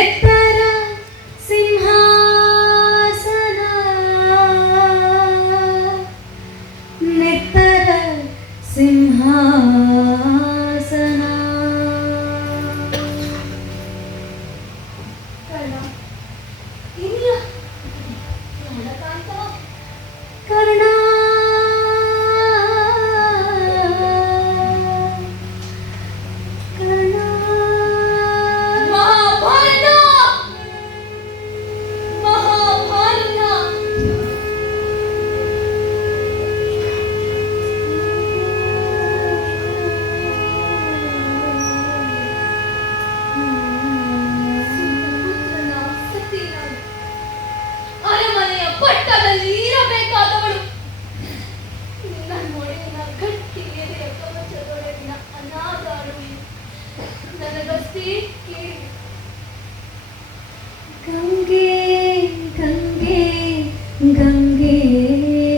ನೆತ್ತರ ಸಿಂಹಾಸನ ನೆತ್ತರ ಸಿಂಹಾಸನ ಕರ್ಣ ಇಲ್ಲ ಕರ್ಣ ಗಂಗೆ ಗಂಗೆ ಗಂಗೆ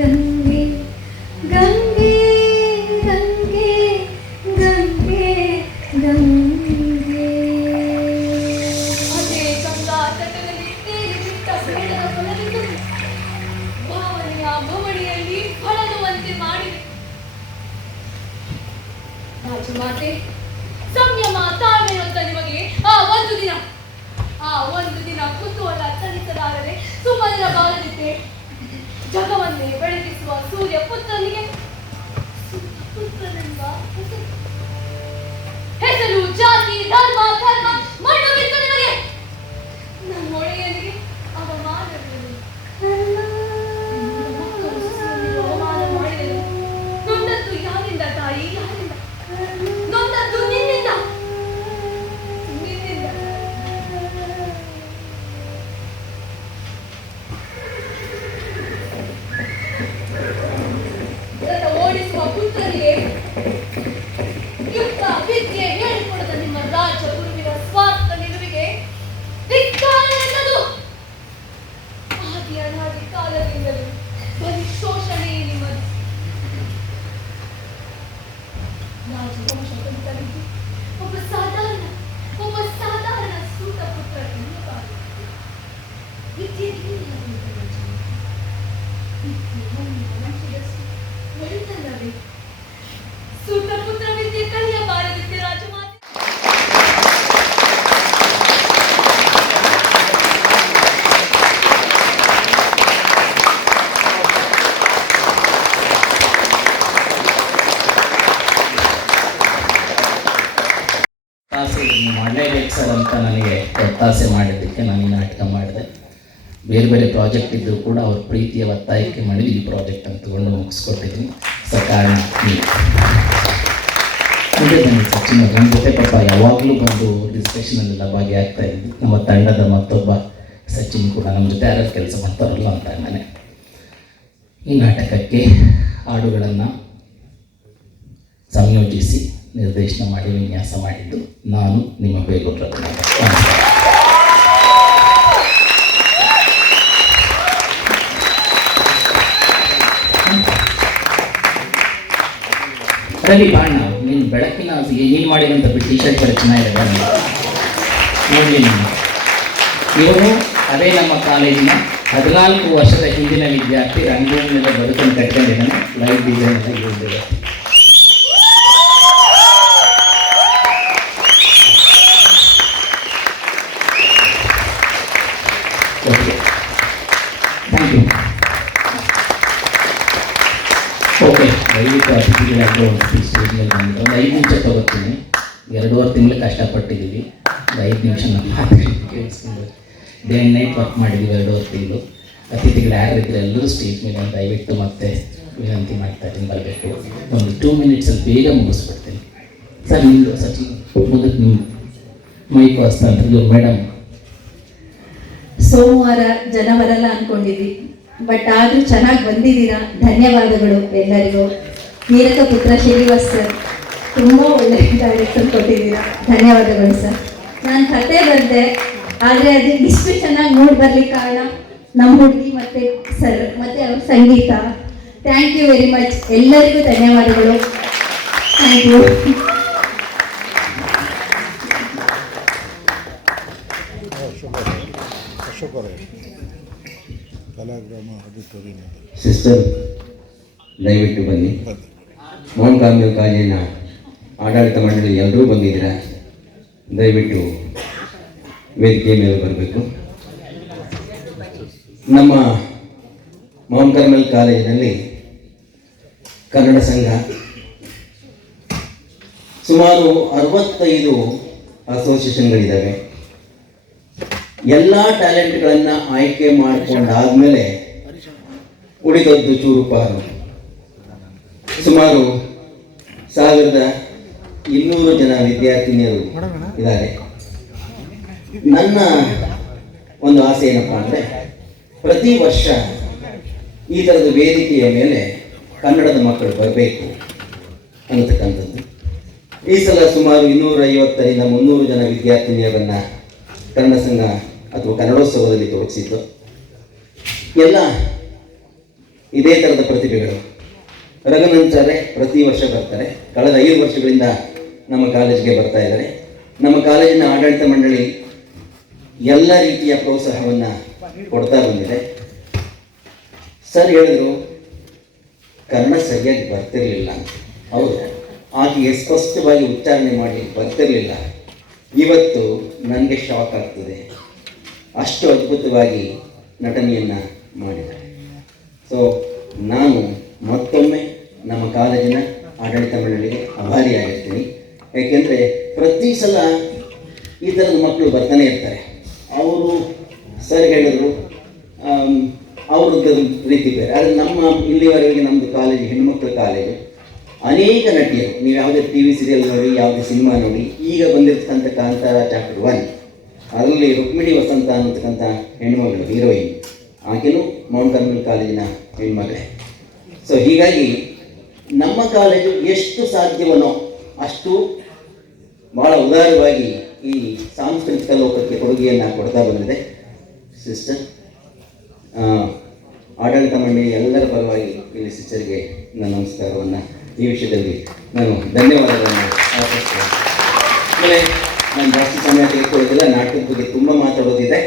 ಗಂಗೆ ಗಂಗೆ ಗಂಗೆ ಗಂಗೆ ಗಂಗೆ ಅದೇ ಗಂಗಾ ತಟದಲ್ಲಿ ತೇಲಿ ಬಿಟ್ಟ ಬೇಡದ ಫಲದಿಂದ ಭಾವನೆಯ ಭವಣಿಯಲ್ಲಿ ಫಲನುವಂತೆ ಮಾಡಿದೆ. ರಾಜಮಾತೆ ಸಂಯಮ ತಾಳ್ಮೆಯೊತ್ತ ನಿಮಗೆ ಆ ಒಂದು ದಿನ ಕುತೂಹಲ ತಣಿಸಲಾರದೆ ಸುಮ್ಮನಿರ ಬಾರದಿದ್ದೆ. ಜಗವನ್ನೇ ಬೆಳಗಿಸುವ ಸೂರ್ಯ ಪುತ್ರನಿಗೆ ಪುತ್ರನೆಂಬ ಹೆಸರು, ಜಾತಿ, ಧರ್ಮ, ಕರ್ಮ ಮಣ್ಣು ಬಿತ್ತು ನಿಮಗೆ. ನಮ್ಮ ಒಡೆಯನಿಗೆ ಅವಮಾನವಿರಲಿ. ಅವಮಾನ ಮಾಡಿದರು. ನೊಂದದ್ದು ಯಾರಿಂದ ತಾಯಿ, ಯಾರಿಂದ? ನೊಂದದ್ದು ನಿನ್ನಿಂದ. ಓಡಿಸುವ ಪುತ್ರನಿಗೆ ಯುಕ್ತ ವಿದ್ಯೆ ಹೇಳಿಕೊಡದ ನಿಮ್ಮ ರಾಜ ಗುರುವಿನ ಸ್ವಾರ್ಥ ನಿಲುವಿಗೆ ಧಿಕ್ಕಾರ ಎನ್ನದು. ಆದಿ ಅನಾದಿ ಕಾಲದಿಂದಲೂ ಬರೀ ಶೋಷಣೆಯೇ ನಿಮ್ಮದು. ರಾಜವಂಶ ಕಲಿತರಿದ್ದು ಒಬ್ಬ ಸಾಧಾರಣ ಸೂತ ಪುತ್ರ ಎನ್ನಬಾರದು. ವಿದ್ಯೆ ಒಳಿತಲ್ಲವೇ? ಸೂತ ಪುತ್ರ ವಿದ್ಯೆ ಕಲಿಯಬಾರದಿದ್ದೆ ರಾಜಮಾತೆ. ಮಾಡಲೇಬೇಕು ಸರ್ ಅಂತ ನನಗೆ ಒತ್ತಾಸೆ ಮಾಡಿದ್ದಕ್ಕೆ ನಾನು ಈ ನಾಟಕ ಮಾಡಿದೆ. ಬೇರೆ ಬೇರೆ ಪ್ರಾಜೆಕ್ಟ್ ಇದ್ದರೂ ಕೂಡ ಅವ್ರ ಪ್ರೀತಿಯ ಒತ್ತಾಯಕ್ಕೆ ಮಾಡಿ ಈ ಪ್ರಾಜೆಕ್ಟ್ ಅಂತ ತಗೊಂಡು ಮುಗಿಸ್ಕೊಟ್ಟಿದ್ದೀನಿ. ಸರ್ ಕಾರಣ ಮುಂದೆ ಬನ್ನಿ ಸಚಿನ್ ನನ್ನ ಜೊತೆ ಪಾಪ ಯಾವಾಗಲೂ ಬಂದು ಡಿಸ್ಕಷನಲ್ಲೆಲ್ಲ ಭಾಗಿಯಾಗ್ತಾ ಇದ್ವಿ. ನಮ್ಮ ತಂಡದ ಮತ್ತೊಬ್ಬ ಸಚಿನ್ ಕೂಡ ನಮ್ಮ ಜೊತೆ ಯಾರು ಕೆಲಸ ಮಾಡ್ತಾರಲ್ಲ ಅಂತ ಅಣ್ಣನೇ. ಈ ನಾಟಕಕ್ಕೆ ಹಾಡುಗಳನ್ನು ಸಂಯೋಜಿಸಿ ನಿರ್ದೇಶನ ಮಾಡಿ ವಿನ್ಯಾಸ ಮಾಡಿದ್ದು ನಾನು ನಿಮ್ಮ ಬೇಗೂರು ರವಿ ಬಾಣ. ನೀನು ಬೆಳಕಿನ ನೀನು ಮಾಡಿದಂಥ ಟಿ ಶರ್ಟ್ ಬರೀ ಚೆನ್ನಾಗಿದೆ ನೋಡಿ. ಇವನು ಅದೇ ನಮ್ಮ ಕಾಲೇಜಿನ 14 ವರ್ಷದ ಹಿಂದಿನ ವಿದ್ಯಾರ್ಥಿ. ರಂಗೋಲಿಯಿಂದ ಬದುಕನ್ನು ಕಟ್ಕೊಂಡಿದ್ದಾನೆ. ಲೈವ್ ಡಿಸೈನ್ ಅಂತ ಹೇಳಿದ್ದೇವೆ. Okay, thank you. ಓಕೆ, ದಯವಿಟ್ಟು ಅತಿಥಿಗಳಾಗಿ ಒಂದು ಸ್ಟೇಜ್ ಮೇಲೆ ಬಂದಿದ್ದು ಒಂದು 5 ನಿಮಿಷ ತಗೋತೀನಿ. 2.5 ತಿಂಗಳು ಕಷ್ಟಪಟ್ಟಿದ್ದೀವಿ. 5 ನಿಮಿಷ ನಮ್ಮ ಮಾತು ಕೇಳಿಸ್ಕೊಂಡು ಡೇ ಆ್ಯಂಡ್ ನೈಟ್ ವರ್ಕ್ ಮಾಡಿದ್ದೀವಿ 2.5 ತಿಂಗಳು. ಅತಿಥಿಗಳು ಯಾರಿದ್ರೆ ಎಲ್ಲರೂ ಸ್ಟೇಜ್ ಮೇಲೆ ದಯವಿಟ್ಟು ಮತ್ತೆ ವಿನಂತಿ ಮಾಡ್ತಾ ಇದ್ದೀನಿ ಬರಬೇಕು. ಒಂದು 2 ಮಿನಿಟ್ಸಲ್ಲಿ ಬೇಗ ಮುಗಿಸ್ಬಿಡ್ತೀನಿ ಸರ್. ನಿಮ್ಮದು ಸಚಿನ್ ಮುಗಿದು ನಿಮ್ಮ ಮೈಕ್ ಹಸ್ತಾಂತರ ಮೇಡಮ್. ಸೋಮವಾರ ಜನ ಬರಲ್ಲ ಅಂದ್ಕೊಂಡಿದ್ವಿ, ಬಟ್ ಆದರೂ ಚೆನ್ನಾಗಿ ಬಂದಿದ್ದೀರಾ. ಧನ್ಯವಾದಗಳು ಎಲ್ಲರಿಗೂ. ನೀರಕ ಪುತ್ರ ಶ್ರೀನಿವಾಸ್ ಸರ್ ತುಂಬ ಒಳ್ಳೆಯ ಡೈರೆಕ್ಷನ್ ಕೊಟ್ಟಿದ್ದೀರಾ. ಧನ್ಯವಾದಗಳು ಸರ್. ನಾನು ಕತೆ ಬಂದೆ, ಆದರೆ ಅದು ಇಷ್ಟು ಚೆನ್ನಾಗಿ ನೋಡಿ ಬರ್ಲಿಕ್ಕೆ ಕಾರಣ ನಮ್ಮ ಹುಡುಗಿ ಮತ್ತು ಸರ್ ಮತ್ತು ಅವ್ರ ಸಂಗೀತ. Thank you very much. ಎಲ್ಲರಿಗೂ ಧನ್ಯವಾದಗಳು. Thank you. ಅಶೋಕ್ ಅವರೇ ಕಲಾಗ್ರಾಮ ಆಡಿಟೋರಿಯಂ ಸಿಸ್ಟರ್ ದಯವಿಟ್ಟು ಬನ್ನಿ. ಮೌಂಟ್ ಕಾರ್ಮೆಲ್ ಕಾಲೇಜಿನ ಆಡಳಿತ ಮಂಡಳಿ ಎಲ್ಲರೂ ಬಂದಿದ್ದೀರಾ, ದಯವಿಟ್ಟು ವೇದಿಕೆ ಮೇಲೆ ಬರಬೇಕು. ನಮ್ಮ ಮೌಂಟ್ ಕಾರ್ಮೆಲ್ ಕಾಲೇಜಿನಲ್ಲಿ ಕನ್ನಡ ಸಂಘ ಸುಮಾರು 65 ಅಸೋಸಿಯೇಷನ್ಗಳಿದ್ದಾವೆ. ಎಲ್ಲ ಟ್ಯಾಲೆಂಟ್ಗಳನ್ನು ಆಯ್ಕೆ ಮಾಡಿಕೊಂಡಾದ್ಮೇಲೆ ಉಳಿದದ್ದು ಚೂರುಪಾರು. ಸುಮಾರು 1200 ಜನ ವಿದ್ಯಾರ್ಥಿನಿಯರು ಇದ್ದಾರೆ. ನನ್ನ ಒಂದು ಆಸೆ ಏನಪ್ಪ ಅಂದರೆ, ಪ್ರತಿ ವರ್ಷ ಈ ಥರದ ವೇದಿಕೆಯ ಮೇಲೆ ಕನ್ನಡದ ಮಕ್ಕಳು ಬರಬೇಕು ಅನ್ನತಕ್ಕಂಥದ್ದು. ಈ ಸಲ ಸುಮಾರು 250ರಿಂದ 300 ಜನ ವಿದ್ಯಾರ್ಥಿನಿಯರನ್ನು ಕನ್ನಡ ಸಂಘ ಅಥವಾ ಕನ್ನಡೋತ್ಸವದಲ್ಲಿ ತೊಡಗಿಸಿದ್ದು. ಎಲ್ಲ ಇದೇ ಥರದ ಪ್ರತಿಭೆಗಳು. ರಘುನಂಚಾರೆ ಪ್ರತಿ ವರ್ಷ ಬರ್ತಾರೆ. ಕಳೆದ 5 ವರ್ಷಗಳಿಂದ ನಮ್ಮ ಕಾಲೇಜಿಗೆ ಬರ್ತಾ ಇದ್ದಾರೆ. ನಮ್ಮ ಕಾಲೇಜಿನ ಆಡಳಿತ ಮಂಡಳಿ ಎಲ್ಲ ರೀತಿಯ ಪ್ರೋತ್ಸಾಹವನ್ನು ಕೊಡ್ತಾ ಬಂದಿದೆ. ಸರ್ ಹೇಳಿದ್ರು ಕನ್ನಡ ಸರಿಯಾಗಿ ಬರ್ತಿರಲಿಲ್ಲ ಅಂತ. ಹೌದು, ಆಕೆಗೆ ಸ್ಪಷ್ಟವಾಗಿ ಉಚ್ಚಾರಣೆ ಮಾಡಿ ಬರ್ತಿರಲಿಲ್ಲ. ಇವತ್ತು ನನಗೆ ಶಾಕ್ ಆಗ್ತದೆ, ಅಷ್ಟು ಅದ್ಭುತವಾಗಿ ನಟನೆಯನ್ನು ಮಾಡಿದ್ದಾರೆ. ಸೊ ನಾನು ಮತ್ತೊಮ್ಮೆ ನಮ್ಮ ಕಾಲೇಜಿನ ಆಡಳಿತ ಮಂಡಳಿಗೆ ಆಭಾರಿಯಾಗಿರ್ತೀನಿ. ಯಾಕೆಂದರೆ ಪ್ರತಿ ಸಲ ಈ ಥರದ ಮಕ್ಕಳು ಬರ್ತಾನೆ ಇರ್ತಾರೆ. ಅವರು ಸರ್ ಹೇಳಿದ್ರು ಅವ್ರದ್ದು ರೀತಿ ಬೇರೆ. ಆದರೆ ನಮ್ಮ ಇಲ್ಲಿವರೆಗೆ ನಮ್ಮದು ಕಾಲೇಜು ಹೆಣ್ಮಕ್ಳ ಕಾಲೇಜು. ಅನೇಕ ನಟಿಯರು, ನೀವು ಯಾವುದೇ ಟಿ ವಿ ಸೀರಿಯಲ್ ನೋಡಿ, ಯಾವುದೇ ಸಿನಿಮಾ ನೋಡಿ, ಈಗ ಬಂದಿರ್ತಕ್ಕಂಥ ಕಾಂತಾರ ಚಾಪ್ಟರ್ 1 ಅದರಲ್ಲಿ ರುಕ್ಮಿಣಿ ವಸಂತ ಅನ್ನತಕ್ಕಂಥ ಹೆಣ್ಮಗಳು ಹೀರೋಯಿನ್, ಆಕೆನೂ ಮೌಂಟ್ ಕಾರ್ಮೆಲ್ ಕಾಲೇಜಿನ ಹೆಣ್ಮಗಳೇ. ಸೊ ಹೀಗಾಗಿ ನಮ್ಮ ಕಾಲೇಜು ಎಷ್ಟು ಸಾಧ್ಯವನೋ ಅಷ್ಟು ಭಾಳ ಉದಾರವಾಗಿ ಈ ಸಾಂಸ್ಕೃತಿಕ ಲೋಕಕ್ಕೆ ಕೊಡುಗೆಯನ್ನು ಕೊಡ್ತಾ ಬಂದಿದೆ. ಸಿಸ್ಟರ್, ಆಡಳಿತ ಮಂಡಳಿ ಎಲ್ಲರ ಪರವಾಗಿ ಇಲ್ಲಿ ಸಿಸ್ಟರ್ಗೆ ನನ್ನ ನಮಸ್ಕಾರವನ್ನು, ಈ ವಿಷಯದಲ್ಲಿ ನಾನು ಧನ್ಯವಾದಗಳನ್ನು ಅರ್ಪಿಸ್ತೇನೆ. ಆಮೇಲೆ ನಾನು ಜಾಸ್ತಿ ಸಮಯ ತೆಗೆದುಕೊಳ್ಳೋದಿಲ್ಲ, ನಾಟಕದ ಬಗ್ಗೆ ತುಂಬ ಮಾತಾಡೋದಿದೆ.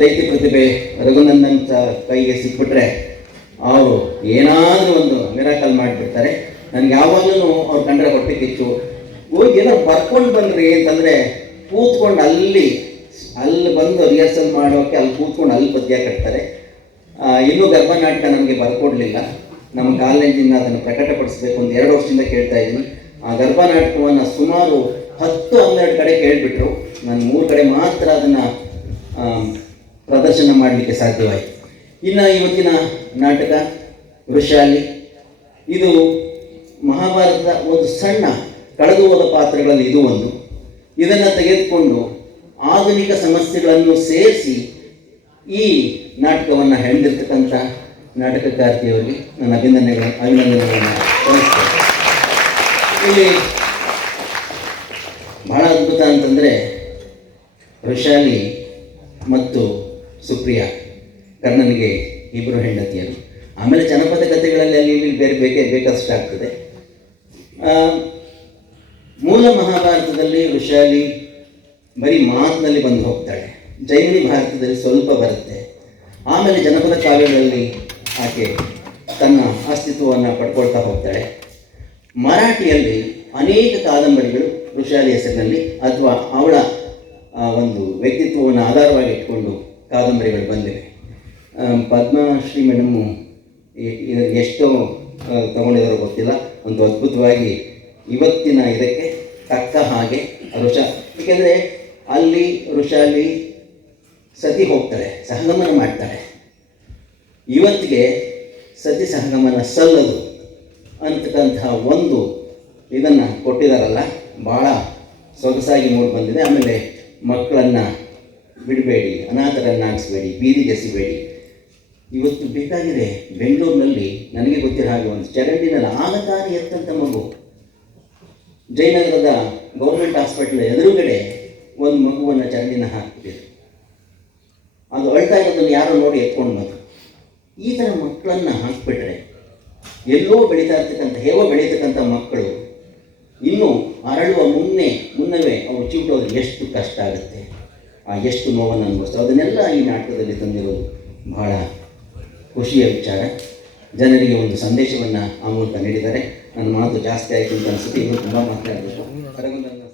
ದೈತ್ಯ ಪ್ರತಿಭೆ ರಘುನಂದನ್ ಕೈಗೆ ಸಿಕ್ಬಿಟ್ರೆ ಅವರು ಏನಾದರೂ ಒಂದು ಮಿರಾಕಲ್ ಮಾಡಿಬಿಡ್ತಾರೆ. ನನಗೆ ಯಾವಾಗಲೂ ಅವ್ರು ಕಂಡ್ರೆ ಹೊಟ್ಟೆ ಕಿಚ್ಚು. ಹೋಗಿ ಏನೋ ಬರ್ಕೊಂಡು ಬಂದ್ರಿ ಅಂತಂದರೆ ಕೂತ್ಕೊಂಡು ಅಲ್ಲಿ ಬಂದು ರಿಹರ್ಸಲ್ ಮಾಡೋಕ್ಕೆ ಅಲ್ಲಿ ಕೂತ್ಕೊಂಡು ಅಲ್ಲಿ ಪದ್ಯ ಕಟ್ತಾರೆ. ಇನ್ನೂ ಗರ್ಭ ನಾಟಕ ನಮಗೆ ಬರ್ಕೊಡ್ಲಿಲ್ಲ. ನಮ್ಮ ಕಾಲೇಜಿಂದ ಅದನ್ನು ಪ್ರಕಟಪಡಿಸಬೇಕು ಅಂತ 2 ವರ್ಷದಿಂದ ಕೇಳ್ತಾ ಇದ್ದೀನಿ. ಆ ಗರ್ಭ ನಾಟಕವನ್ನು ಸುಮಾರು 10-12 ಕಡೆ ಕೇಳಿಬಿಟ್ರು. ನಾನು 3 ಕಡೆ ಮಾತ್ರ ಅದನ್ನು ಪ್ರದರ್ಶನ ಮಾಡಲಿಕ್ಕೆ ಸಾಧ್ಯವಾಯಿತು. ಇನ್ನು ಇವತ್ತಿನ ನಾಟಕ ವೃಷಾಲಿ, ಇದು ಮಹಾಭಾರತದ ಒಂದು ಸಣ್ಣ ಕಳೆದು ಹೋದ ಪಾತ್ರಗಳಲ್ಲಿ ಇದು ಒಂದು. ಇದನ್ನು ತೆಗೆದುಕೊಂಡು ಆಧುನಿಕ ಸಮಸ್ಯೆಗಳನ್ನು ಸೇರಿಸಿ ಈ ನಾಟಕವನ್ನು ಹೆಣೆದಿರ್ತಕ್ಕಂಥ ನಾಟಕಕಾರ್ತಿಯವರಿಗೆ ನನ್ನ ಅಭಿನಂದನೆಗಳನ್ನು ಸಲ್ಲಿಸ್ತೇನೆ. ಇಲ್ಲಿ ಬಹಳ ಅದ್ಭುತ ಅಂತಂದರೆ, ವೃಷಾಲಿ ಮತ್ತು ಸುಪ್ರಿಯಾ ಕರ್ಣನಿಗೆ ಇಬ್ಬರು ಹೆಂಡತಿಯರು. ಆಮೇಲೆ ಜನಪದ ಕಥೆಗಳಲ್ಲಿ ಅಲ್ಲಿ ಇಲ್ಲಿ ಬೇಕಷ್ಟು ಆಗ್ತದೆ. ಮೂಲ ಮಹಾಭಾರತದಲ್ಲಿ ವೃಷಾಲಿ ಬರೀ ಮಾತಿನಲ್ಲಿ ಬಂದು ಹೋಗ್ತಾಳೆ. ಜೈಮಿನಿ ಭಾರತದಲ್ಲಿ ಸ್ವಲ್ಪ ಬರುತ್ತೆ. ಆಮೇಲೆ ಜನಪದ ಕಾವ್ಯಗಳಲ್ಲಿ ಆಕೆ ತನ್ನ ಅಸ್ತಿತ್ವವನ್ನು ಪಡ್ಕೊಳ್ತಾ ಹೋಗ್ತಾಳೆ. ಮರಾಠಿಯಲ್ಲಿ ಅನೇಕ ಕಾದಂಬರಿಗಳು ವೃಷಾಲಿ ಹೆಸರಿನಲ್ಲಿ ಅಥವಾ ಅವಳ ಒಂದು ವ್ಯಕ್ತಿತ್ವವನ್ನು ಆಧಾರವಾಗಿ ಇಟ್ಕೊಂಡು ಕಾದಂಬರಿಗಳು ಬಂದಿವೆ. ಪದ್ಮಶ್ರೀ ಮೇಡಮ್ಮು ಎಷ್ಟೋ ತಗೊಂಡಿದ್ದಾರೋ ಗೊತ್ತಿಲ್ಲ, ಒಂದು ಅದ್ಭುತವಾಗಿ ಇವತ್ತಿನ ಇದಕ್ಕೆ ತಕ್ಕ ಹಾಗೆ ಏಕೆಂದರೆ ಅಲ್ಲಿ ವೃಷಾಲಿ ಸತಿ ಹೋಗ್ತಾಳೆ, ಸಹಗಮನ ಮಾಡ್ತಾಳೆ. ಇವತ್ತಿಗೆ ಸತಿ ಸಹಗಮನ ಸಲ್ಲದು ಅಂತಕ್ಕಂತಹ ಒಂದು ಇದನ್ನು ಕೊಟ್ಟಿದ್ದಾರಲ್ಲ, ಭಾಳ ಸೊಗಸಾಗಿ ನೋಡಿ ಬಂದಿದೆ. ಆಮೇಲೆ ಮಕ್ಕಳನ್ನು ಬಿಡಬೇಡಿ, ಅನಾಥರನ್ನಾಗಿಸಬೇಡಿ, ಬೀದಿಗೆ ಎಸಿಬೇಡಿ. ಇವತ್ತು ಬೇಕಾಗಿದೆ ಬೆಂಗಳೂರಿನಲ್ಲಿ ನನಗೆ ಗೊತ್ತಿರೋ ಹಾಗೆ ಒಂದು ಚರಂಡಿನಲ್ಲಿ ಆಗತಾನೆ ಎತ್ತಂಥ ಮಗು, ಜಯನಗರದ ಗೌರ್ಮೆಂಟ್ ಹಾಸ್ಪಿಟಲ್ ಎದುರುಗಡೆ ಒಂದು ಮಗುವನ್ನು ಚರಂಡಿನ ಹಾಕ್ಬಿಟ್ಟಿದ್ರು. ಅದು ಅಳ್ತಾ ಇರೋದನ್ನು ಯಾರೋ ನೋಡಿ ಎತ್ಕೊಂಡು ಬಂದು. ಈ ಥರ ಮಕ್ಕಳನ್ನು ಹಾಕಿಬಿಟ್ರೆ ಎಲ್ಲೋ ಹೇಗೋ ಬೆಳೀತಕ್ಕಂಥ ಮಕ್ಕಳು ಇನ್ನೂ ಅರಳುವ ಮುನ್ನವೇ ಅವರು ಚಿವುಟೋದು ಎಷ್ಟು ಕಷ್ಟ ಆಗುತ್ತೆ. ಎಷ್ಟು ನೋವನ್ನು ಅನುಭವಿಸ್ತೇವೆ ಅದನ್ನೆಲ್ಲ ಈ ನಾಟಕದಲ್ಲಿ ತಂದಿರೋದು ಬಹಳ ಖುಷಿಯ ವಿಚಾರ. ಜನರಿಗೆ ಒಂದು ಸಂದೇಶವನ್ನು ಆ ಮೂಲಕ ನೀಡಿದ್ದಾರೆ. ನನ್ನ ಮಾತು ಜಾಸ್ತಿ ಆಯಿತು ಅಂತ ಅನಿಸುತ್ತೆ, ಇನ್ನೂ ತುಂಬ ಮಾತನಾಡಬೇಕು.